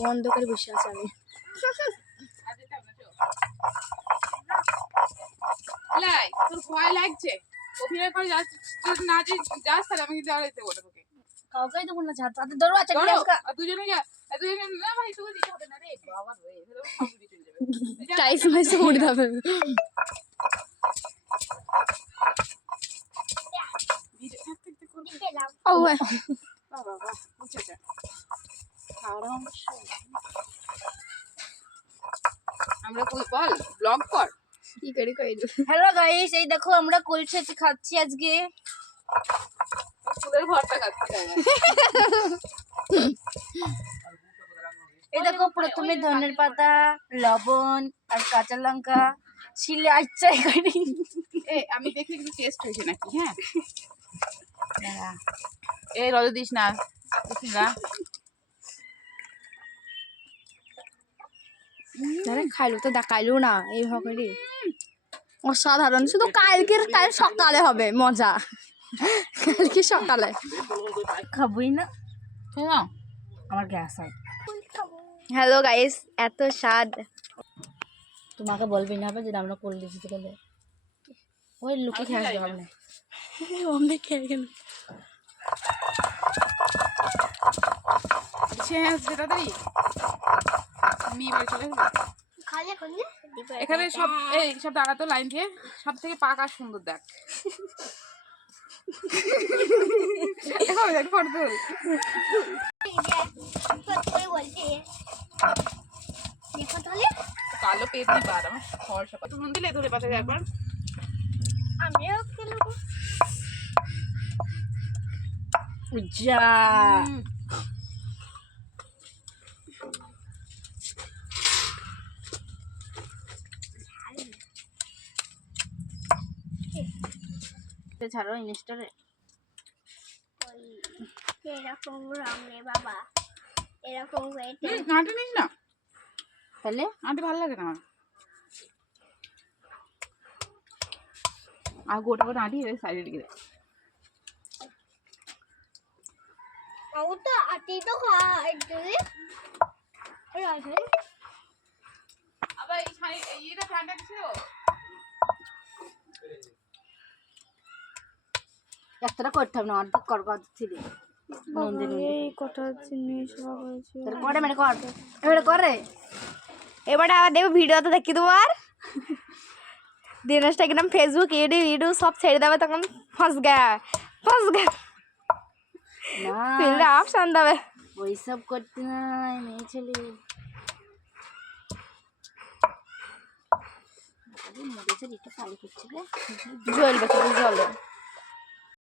বন্ধ করে বসে আছে আমি। তোর ভয় লাগছে অভিনয় করে যাস, না যে যাস তাহলে আমি কিন্তু আর যেতে বলে তোকে কাউকেই দেবো না, যা তাদের ধরো আছে দুজনে যা, দুজনে না ভাই তোকে দিতে হবে না রে বাবা রে, সব দিতে চলে যাবে টাইস মাইসে উড়ে যাবে। ও বাবা বাবা বুঝেছে আমরা কই বল ব্লগ কর কি করি কই। হ্যালো গাইস, এই দেখো আমরা কুলছে খাচ্ছি আজকে। ফুলের ভর্তা খাচ্ছি। এই দেখো প্রথমে ধনের পাতা, লবণ আর কাঁচা লঙ্কা শিলে আচ্ছা করি। আমি দেখি একটু টেস্ট হয়েছে নাকি। হ্যাঁ এই রদ দিস না খাইলো তো দেখাইলো না এই ভকরি অসাধারণ। শুধু কাল সকালে হবে মজা, কালকে সকালে খাবই না। আমার গ্যাস হয়। হ্যালো গাইস, এত স্বাদ তোমাকে বলবি না হবে যেটা আমরা করলে দিতে গেলে ওই লুকি খেয়ে আসবে হবে না। অনেক খেয়ে গেল তাড়াতাড়ি এখানে সব এই সব দাঁড়াতো লাইন দিয়ে সব থেকে পাকা সুন্দর দেখ। কালো পেতনি বার আমার ফর্সা কত নুন দিলে ধরে পাতা একবার আমিও খেলবো। যা ছাড়ো ইনস্টারে এরকম রামে বাবা এরকম আঁটি নিস না, তাহলে আঁটি ভালো লাগে না আর গোটা গোটা আঁটি সাইডে রেখে দে। তো আটি তো খাওয়া আবার এই এটা ঠান্ডা ছিল একটা করতে হবে না, অর্ধেক কর ছিল এই কটা জিনিস করে মানে কর এবারে করে। এবারে আবার দেখো ভিডিওতে দেখি তোমার দিনেশটা একদম ফেসবুক ইউটিউব সব ছেড়ে দেবে, তখন ফাঁস গা অপশান দেবে। ওইসব করতে নাই মেয়ে ছেলে জল বাকি জল